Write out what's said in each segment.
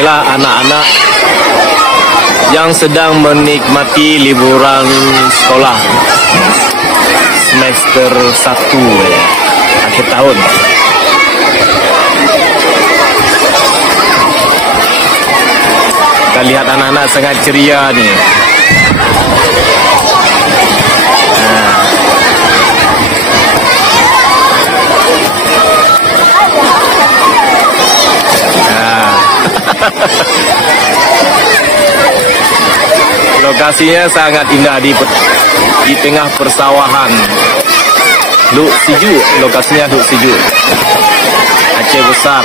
Inilah anak-anak yang sedang menikmati liburan sekolah semester 1 ya, akhir tahun. Kita lihat anak-anak sangat ceria nih. Lokasinya sangat indah di tengah persawahan. Luk Siju, lokasinya Luk Siju, Aceh Besar.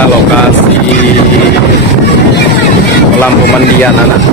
Lokasi kolam pemandian anak.